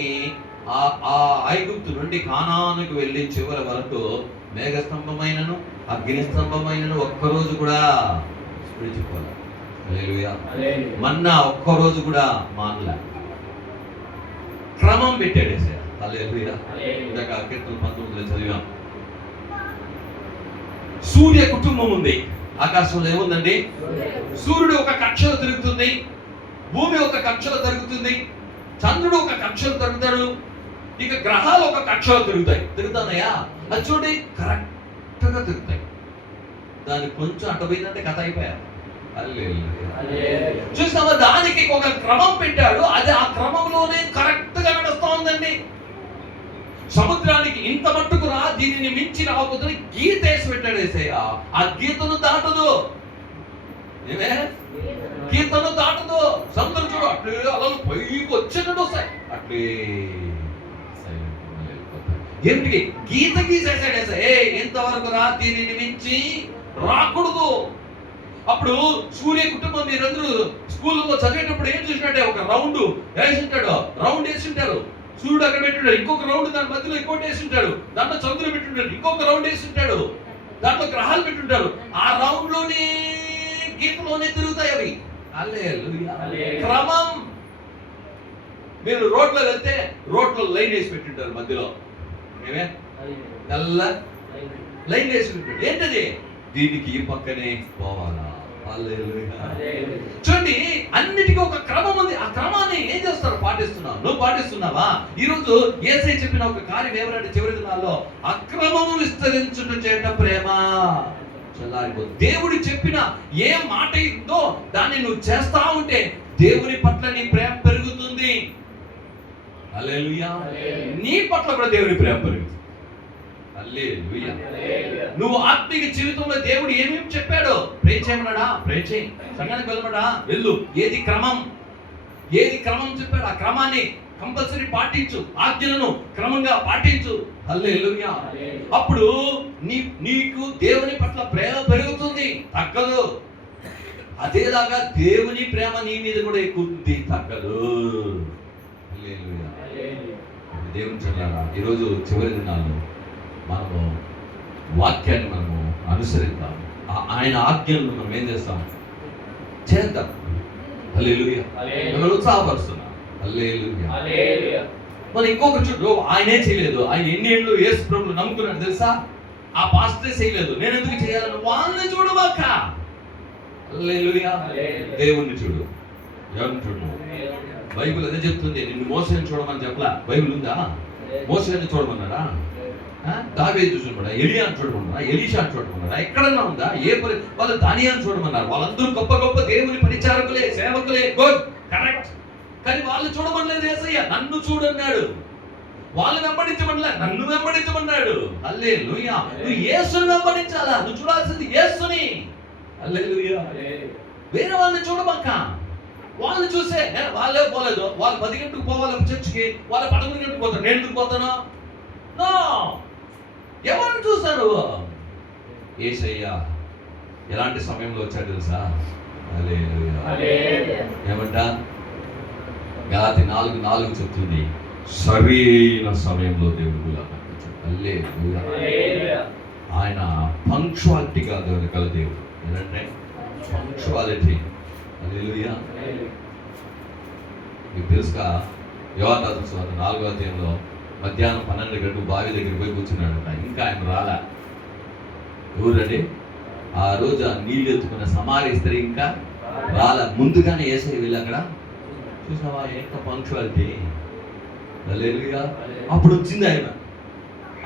ఆ ఐగుప్తు నుండి కానానుకు వెళ్ళి చివరి వరకు మేఘస్తంభమైనను అగ్ని స్తంభమైనను ఒక్కరోజు కూడా విడిచిపోలే. హల్లెలూయా. మన్నా ఒక్కరోజు కూడా మానలే, క్రమం పెట్టాడు. హల్లెలూయా. ఇందాక కీర్తన 19లో చదివాం. సూర్య కుటుంబం ఉంది, ఆకాశంలో ఏముందండి? సూర్యుడు ఒక కక్షలో తిరుగుతుంది, భూమి ఒక కక్షలో తిరుగుతుంది, చంద్రుడు ఒక కక్షలో తిరుగుతాడు, ఇక గ్రహాలు ఒక కక్షలో తిరుగుతానయ్యా. అది చూడండి, కరెక్ట్గా తిరుగుతాయి. దానికి కొంచెం అడ్డపోయిందంటే కథ అయిపోయారు. చూసావా, దానికి ఒక క్రమం పెట్టాడు, అది ఆ క్రమంలోనే కరెక్ట్ గా నడుస్తా ఉందండి. సముద్రానికి ఇంత మట్టుకు రా, దీనిని మించి రాకపోతే గీత వేసి పెట్టాడు యేసయ్య. ఆ గీతను దాటదు, ఏమే గీతను దాటదు. సముద్రం చూడు, అట్లే అలా పైకి వచ్చినట్టు వస్తాయి, అట్లే ఏమిటి గీత గీసేసాడు యేసయ్య. ఎంతవరకు రా, దీనిని మించి రాకూడదు. అప్పుడు సూర్య కుటుంబం మీరందరూ స్కూల్లో చదివేటప్పుడు ఏం చూసినట్టే, ఒక రౌండ్ వేసింటారు, సూర్యుడు అక్కడ పెట్టింటాడు, ఇంకొక రౌండ్ దాని మధ్యలో ఇంకోటి వేసింటాడు, దాంట్లో చంద్రుడు పెట్టింటాడు, ఇంకొక రౌండ్ వేసింటాడు, దాంట్లో గ్రహాలు పెట్టింటారు. ఆ రౌండ్ లోనే గీతలోనే తిరుగుతాయి అవి. క్రమం. మీరు రోడ్లో వెళ్తే రోడ్లో లైన్ వేసి పెట్టింటారు, మధ్యలో ఏమే నల్ల లైన్ వేసి పెట్టాడు. ఏంటది? దీనికి ఈ పక్కనే పోవాలా. చూడండి, అన్నిటికీ ఒక క్రమం ఉంది. ఆ క్రమాన్ని ఏం చేస్తారు? పాటిస్తున్నావు. నువ్వు పాటిస్తున్నావా? ఈరోజు యేసయ్య చెప్పిన ఒక కార్యం ఏమనంటే, చివరి దినాల్లో అక్రమము విస్తరించుట చేత ప్రేమ చల్లారిపోదు. దేవుడు చెప్పిన ఏ మాట ఉందో దాన్ని నువ్వు చేస్తా ఉంటే దేవుని పట్ల నీ ప్రేమ పెరుగుతుంది. హల్లెలూయా. నీ పట్ల కూడా దేవుని ప్రేమ పెరుగుతుంది. హల్లెలూయా. నువ్వు ఆత్మీయ జీవితంలో దేవుడు ఏమేమి చెప్పాడో, ప్రే చేయమన్నాడా? ప్రే చేయి. సంఘానికి వెళ్ళమడా? వెళ్ళు. ఏది క్రమం చెప్పాడు, ఆ క్రమాన్ని కంపల్సరీ పాటించు. ఆజ్ఞలను క్రమంగా పాటించు. హల్లెలూయా. అప్పుడు నీకు దేవుని పట్ల ప్రేమ పెరుగుతుంది, తగ్గదు. అదేలాగా దేవుని ప్రేమ నీ మీద కూడా ఎక్కుతుంది, తగ్గదు. హల్లెలూయా. దేవుని చెల్లారా, ఈరోజు చివరి దినాల్లో మనము వాక్యాన్ని మనము అనుసరిద్దాం. ఆయన ఆజ్ఞలను మనం ఏం చేస్తాం? చేద్దాం. హల్లెలూయా. మిమ్మల్ని ఉత్సాహపరుస్తున్నాం. హల్లెలూయా. మరి ఇంకొక చుట్టూ ఆయనే చేయలేదు. ఆయన ఎన్ని ఏళ్ళు యేసు ప్రభువును నమ్ముకున్నాడు తెలుసా? ఆ పాస్టరే చేయలేదు. నేను ఎందుకు చేయాలని? వాళ్ళని చూడవాక. హల్లెలూయా. దేవుణ్ణి చూడు. ఎవరిని చూడు? బైబిల్ అదే చెప్తుంది. నిన్ను మోసేని చూడమని చెప్పలా. బైబిల్ ఉందా? మోసేని చూడమన్నాడా? దావీదు చూడమన్నాడా? ఎలియాను చూడమన్నాడా? ఎలీషాను చూడమన్నాడా? ఎక్కడన్నా ఉందా? వాళ్ళు దానియాను చూడమన్నారు. వాళ్ళందరూ గొప్ప గొప్ప దేవుని పరిచారకులే, సేవకులే. Good, correct. కానీ వాళ్ళు చూడమనలేదు యేసయ్య. నన్ను చూడన్నాడు. వాళ్ళు వెంబడించమనలే, నన్ను వెంబడించమన్నాడు. హల్లెలూయా. నువ్వు యేసుని వెంబడించాలా? నువ్వు చూడాల్సింది యేసుని. హల్లెలూయా. వేరే వాళ్ళని చూడమాక. వాళ్ళని చూసే వాళ్ళే పోలేదు. వాళ్ళు 10 గంటలకు పోవాలి చర్చికి, వాళ్ళు 11 గంటలకు పోతారు. నేను ఎందుకు పోతాను? ఎవరిని చూశారు? యేసయ్య ఎలాంటి సమయంలో వచ్చాడు తెలుసా? ఏమంట? గలాతీ 4:4 చెప్తుంది, సరైన సమయంలో దేవుడు. ఆయన పంక్చువాలిటీగా గల దేవుడు. ఏంటంటే పంక్చువాలిటీ. హల్లెలూయా. మీకు తెలుసుగా, యోహాను సువార్త 4వ అధ్యాయంలో మధ్యాహ్నం 12 గంటలకు బావి దగ్గర పోయి కూర్చున్నాడంట. ఇంకా ఆయన రాలా. ఎవరండి? ఆ రోజు ఆ నీళ్ళు ఎత్తుకున్న సమారి స్త్రీ ఇంకా రాలా. ముందుగానే యేసయ్య వెళ్ళి అక్కడ చూసావా ఎంత పంక్చువాలిటీ. హల్లెలూయా. అప్పుడు వచ్చింది ఆయన.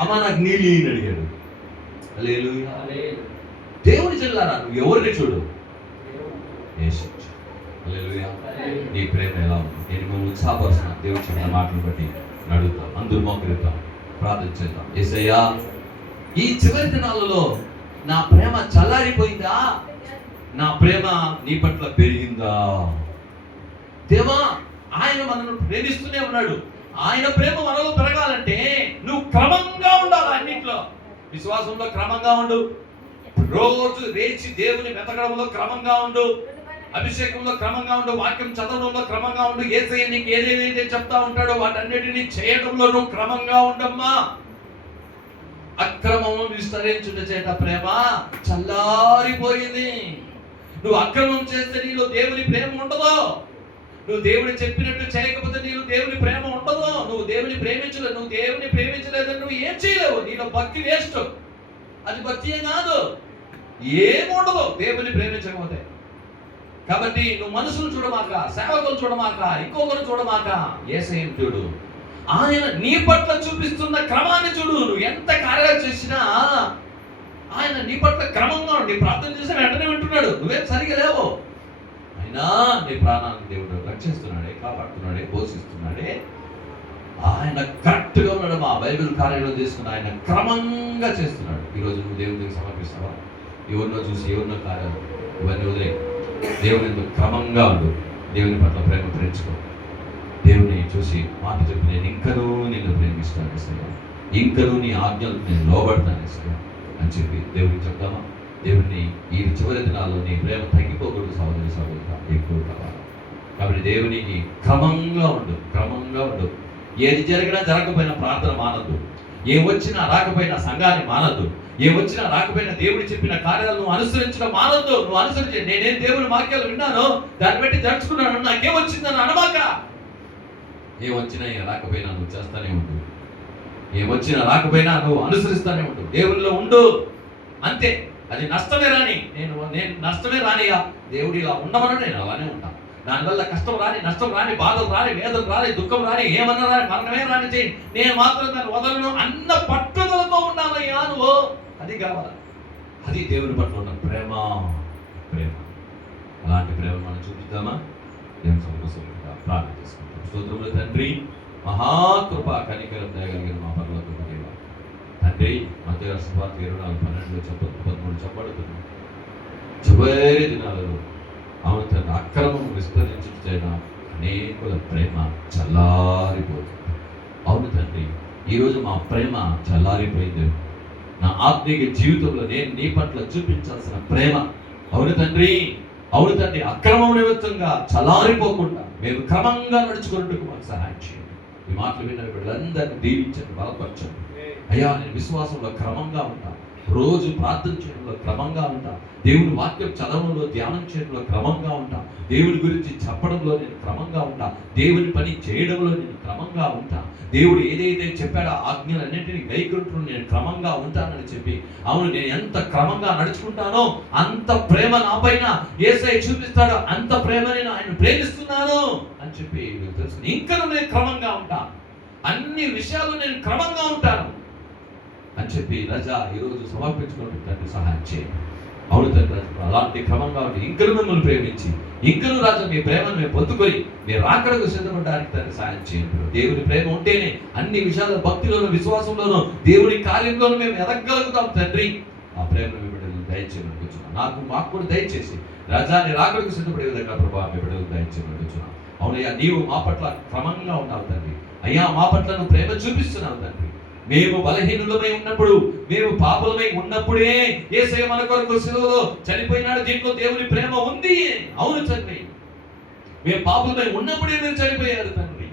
అమ్మా నాకు నీళ్ళు ఈయన అడిగాడు. హల్లెలూయా. దేవుని చెల్లారా, నువ్వు ఎవరిని చూడు? యేసు. హల్లెలూయా. నీ ప్రేమ ఎలా ఉంది? నేను మిమ్మల్ని ఉత్సాహపరుస్తున్నా. దేవుడు చెప్పిన మాటలు బట్టి నడుగుతాం. అందరూ మోకరిద్దాం, ప్రార్థన చేద్దాం. యేసయ్యా, ఈ చివరి దినాలలో నా ప్రేమ చల్లారిపోయిందా? నా ప్రేమ నీ పట్ల పెరిగిందా? దేవా, ఆయన మనల్ని ప్రేమిస్తూనే ఉన్నాడు. ఆయన ప్రేమ మనలో పెరగాలంటే నువ్వు క్రమంగా ఉండాలి. అన్నింటిలో విశ్వాసంలో క్రమంగా ఉండు. రోజు లేచి దేవుని వెతకడంలో క్రమంగా ఉండు. అభిషేకంలో క్రమంగా ఉండు. వాక్యం చదవడంలో క్రమంగా ఉండు. యేసయ్య నీకు ఏదేదైతే చెప్తా ఉంటాడో వాటన్నిటిని చేయడంలో నువ్వు క్రమంగా ఉండమ్మా. అక్రమము విస్తరించుట చేత ప్రేమ చల్లారిపోయింది. నువ్వు అక్రమం చేస్తే నీలో దేవుని ప్రేమ ఉండదు. నువ్వు దేవుని చెప్పినట్టు చేయకపోతే నీలో దేవుని ప్రేమ ఉండదు. నువ్వు దేవుని ప్రేమించలేదు. నువ్వు దేవుని ప్రేమించలేదని నువ్వు ఏం చేయలేవు. నీలో భక్తి వేస్ట్. అది భక్తి కాదు. ఏముండదు దేవుని ప్రేమించకపోతే. కాబట్టి నువ్వు మనుషులు చూడమాక, సేవకులు చూడమాక, ఇంకొకరు చూడమాక, యేసయ్యను చూడు. ఆయన నీ పట్ల చూపిస్తున్న క్రమాన్ని చూడు. నువ్వు ఎంత కార్యాలు చేసినా ఆయన నీ పట్ల క్రమంగా ఉండి ప్రార్థన చేసిన వెంటనే వింటున్నాడు. నువ్వేం సరిగా లేవు, అయినా నీ ప్రాణాన్ని దేవుడు రక్షిస్తున్నాడే, కాపాడుతున్నాడే, పోషిస్తున్నాడే. ఆయన కరెక్ట్గా ఉన్నాడు. మా బైబిల్ కార్యాలు చేసుకుని ఆయన క్రమంగా చేస్తున్నాడు. ఈరోజు నువ్వు దేవుడికి సమర్పిస్తావా? ఎవరినో చూసి ఎవరినో కార్యాలు ఇవన్నీ వదిలే. దేవుని ఎందుకు క్రమంగా ఉండు. దేవుని పట్ల ప్రేమ ప్రేమించుకో. దేవుని చూసి మాట చెప్పి నేను ఇంకనూ నిన్ను ప్రేమిస్తాను ఇస్తాను, ఇంకనూ నీ ఆజ్ఞలకు నేను లోబడతాను ఇస్తాను అని చెప్పి దేవుడికి చెప్తామా? దేవుడిని ఈ చివరి దినాల్లో నీ ప్రేమ తగ్గిపోకూడదు సహోదరి సహోదరుగా, ఎక్కువ కావాలి. కాబట్టి దేవునికి క్రమంగా ఉండు, క్రమంగా ఉండు. ఏది జరిగినా జరగకపోయినా ప్రార్థన మానద్దు. ఏ వచ్చినా రాకపోయినా సంఘాన్ని మానద్దు. ఏ వచ్చినా రాకపోయినా దేవుడు చెప్పిన కార్యాలను నువ్వు అనుసరించడం మానద్దు. నువ్వు అనుసరించి నేనేం దేవుని వాక్యాలు విన్నానో దాన్ని బట్టి జరుచుకున్నాను, నాకేమొచ్చిందని అనమాక. ఏ వచ్చినా ఏ రాకపోయినా నువ్వు చేస్తానే ఉండు. ఏ వచ్చినా రాకపోయినా నువ్వు అనుసరిస్తానే ఉండు. దేవునిలో ఉండు, అంతే. అది నష్టమే రాని, నేను నష్టమే రానియా దేవుడు ఇలా ఉండమని నేను అలానే ఉంటాను. దానివల్ల కష్టం రాని, నష్టం రాని, బాధలు రాని, వేదన రాని, దుఃఖం రాని, ఏమన్నా రాని, మరణమే రాని చేయి, నేను మాత్రం దాన్ని వదలను అన్న పట్టుదలతో ఉండాలయ్యా నువ్వు. అది కావాలి. అది దేవుని పట్ల ఉన్న ప్రేమ. ప్రేమ అలాంటి ప్రేమ మనం చూపిద్దామా? దేవుని సంతోషంగా ప్రార్థన చేసుకుంటాం. స్తోత్రములు తండ్రి, మహాకృప కనికరం దయగలిగిన మా పరలోకపు దేవ తండ్రి, మత్తయి సువార్త 24:12 చెప్పబడుతుంది. చివరి దినాలలో అవును తండ్రి అక్రమం విస్తరించిన అనేకుల ప్రేమ చల్లారిపోతుంది. అవును తండ్రి, ఈరోజు మా ప్రేమ చల్లారిపోయింది. నా ఆత్మీయ జీవితంలో నేను నీ పట్ల చూపించాల్సిన ప్రేమ, అవును తండ్రి, అవును తండ్రి, అక్రమం నిమిత్తంగా చల్లారిపోకుండా మేము క్రమంగా నడుచుకున్నట్టుకు మాకు సహాయం చేయండి. ఈ మాటలు విన్న వీళ్ళందరినీ దీవించండి, బలపరచండి. అయ్యా, నేను విశ్వాసంలో క్రమంగా ఉంటా, రోజు ప్రార్థన చేయడంలో క్రమంగా ఉంటా, దేవుని వాక్యం చదవడంలో, ధ్యానం చేయడంలో క్రమంగా ఉంటా, దేవుని గురించి చెప్పడంలో నేను క్రమంగా ఉంటా, దేవుని పని చేయడంలో నేను క్రమంగా ఉంటా, దేవుడు ఏదైతే చెప్పాడో ఆజ్ఞలన్నింటినీ గైకొంటూ నేను క్రమంగా ఉంటానని చెప్పి, అవును నేను ఎంత క్రమంగా నడుచుకుంటానో అంత ప్రేమ నా పైన యేసయ్య చూపిస్తాడో అంత ప్రేమ నేను ఆయన ప్రేమిస్తున్నాను అని చెప్పి తెలుసు. ఇంకా నేను క్రమంగా ఉంటా, అన్ని విషయాలు నేను క్రమంగా ఉంటాను అని చెప్పి రజా ఈరోజు సమర్పించుకోవడం తండ్రి సహాయం చేయండి. అవును తండ్రి, అలాంటి క్రమంగా ఉండి ఇంకను మిమ్మల్ని ప్రేమించి ఇంకను రాజా మీ ప్రేమను మేము పొందుకొని మీరు రాకడకు సిద్ధపడడానికి తండ్రి సహాయం చేయండి. దేవుని ప్రేమ ఉంటేనే అన్ని విషయాల భక్తిలోను, విశ్వాసంలోను, దేవుని కార్యంలోనూ మేము ఎదగలుగుతాం తండ్రి. ఆ ప్రేమను మీ బిడ్డలు దయచేయమని కూర్చున్నాం. మాకు కూడా దయచేసి రాజాని రాకడకు సిద్ధపడే విధంగా ప్రభావ మీ బిడ్డలు దయచేయమని కూర్చున్నాం. అవునయ్యా, నీవు మా పట్ల క్రమంగా ఉన్నావు తండ్రి. అయ్యా, మా పట్ల నువ్వు ప్రేమ చూపిస్తున్నావు తండ్రి. మేము బలహీనులమై ఉన్నప్పుడు, మేము పాపులమై ఉన్నప్పుడే యేసయ్య మన కొరకు శిలువలో చనిపోయినాడు. దీంట్లో దేవుని ప్రేమ ఉంది. అవును తండ్రి, మేము పాపులమై ఉన్నప్పుడే మీరు చనిపోయారు తండ్రి.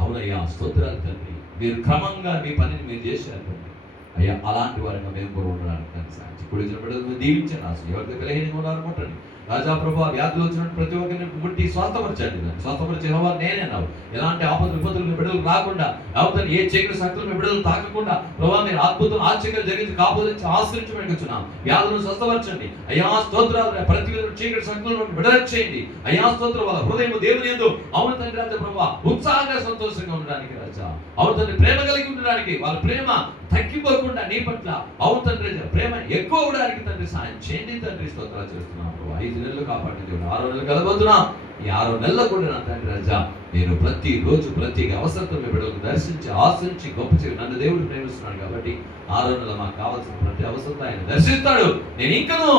అవునయ్యా, స్తోత్రాలు తండ్రి. మీరు క్రమంగా మీ పనిని మీరు చేశారు తండ్రి. అయ్యా, అలాంటి వారిగా మేము కూడా ఉండడానికి తండ్రి సాయం బిడ్డలు దీవించండి. అసలు ఎవరికి బలహీనంగా ఉన్నారనుకుంటండి రాజా ప్రభా, వ్యాధులు వచ్చినట్టు ప్రతి ఒక్కరిని ముట్టి స్వస్థపరచండి. స్వస్థపరిచే నేనే అన్నావు. ఎలాంటి ఆపద విపత్తులు బిడ్డలు రాకుండా, అవుతాను ఏ చీకటి శక్తులు బిడ్డలు తాకకుండా ప్రభావ మీరు అద్భుతం ఆశ్చర్యం జరిగించి కాపుదించి ఆశ్రయించమని వచ్చున్నాం. వ్యాధులను స్వస్థపరచండి అయ్యా, స్తోత్రాలు. ప్రతి చీకటి శక్తులను విడుదల చేయండి అయ్యా, స్తోత్రం. వాళ్ళ హృదయం దేవుని యందు అవును తండ్రి రాజా ప్రభా ఉత్సాహంగా సంతోషంగా ఉండడానికి రాజా, అవును తండ్రి ప్రేమ కలిగి ఉండడానికి, వాళ్ళ ప్రేమ తగ్గిపోకుండా నీ పట్ల అవును తండ్రి ప్రేమ ఎక్కువ అవడానికి తండ్రి సాయం చేయండి తండ్రి. స్తోత్రాలు చేస్తున్నాం ప్రభా. 5 నెలలు కాపాడి దేవుడు 6 నెలలు కలబోతున్నాం. ఈ 6 నెలల కూడా నా తండ్రి రాజా నేను ప్రతి రోజు ప్రతి అవసరం మీ బిడ్డలకు దర్శించి ఆశించి గొప్ప చేసి నన్ను దేవుడు ప్రేమిస్తున్నాడు కాబట్టి 6 నెలలు మాకు కావాల్సిన ప్రతి అవసరం ఆయన దర్శిస్తాడు. నేను ఇంకను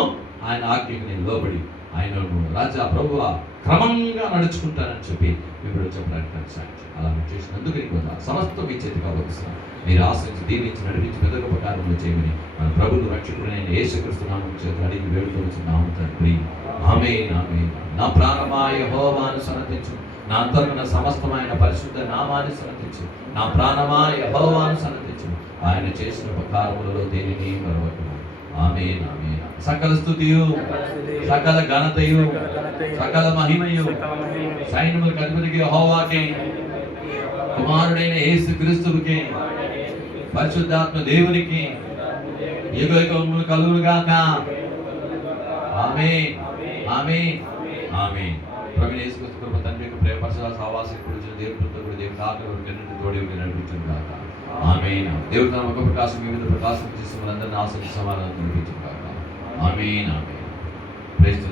ఆయన ఆజ్ఞకు నేను లోబడి ఆయన రాజా ప్రభువ క్రమంగా నడుచుకుంటానని చెప్పి మీ బిడ్డలు చెప్పడానికి నాకు సాయం. అలా మీరు చేసినందుకు నీకు సమస్తం మీ చేతికి అప్పగిస్తున్నాను. మీరు ఆశించి దీవించి నడిపించి పెద్ద గొప్ప కార్యములు చేయమని మన ప్రభువు రక్షకుడైన యేసుక్రీస్తు నామమున చేతులు అడిగి వేడుకొనుచున్నాము తండ్రి. ఆమేన్, ఆమేన్. నా ప్రాణమా యెహోవాను సన్నతించు, నా అంతరంగ సమస్తమైన పరిశుద్ధ నామాన్ని సన్నతించు. నా ప్రాణమా యెహోవాను సన్నతించు, ఆయన చేసిన ఉపకారములలో దేనిని మరవకు. ఆమేన్, ఆమేన్. సకల స్తుతియు, సకల ఘనతయు, సకల మహిమయు సైన్యములకు అధిపతికి యెహోవాకే, కుమారుడైన యేసుక్రీస్తువుకే, పరిశుద్ధాత్మ దేవునికి యుగయుగములు కలుగును గాక. ఆమేన్ ఆమేన్ ఆమేన్. ప్రభువైన యేసుక్రీస్తు కృప, తండ్రి యొక్క ప్రేమ, పరిశుద్ధ సహవాసం ఇప్పుడు వచ్చిన దేవునితో కూడా దేవుని ఆత్మకు తోడి నడిపించును గాక. ఆమేన్. దేవుడు తన ముఖ ప్రకాశం మీ మీద ప్రకాశం చేసి మనందరినీ ఆశీర్వదించి సమాధానం నడిపించును గాక. Amen amen. Praise the lord.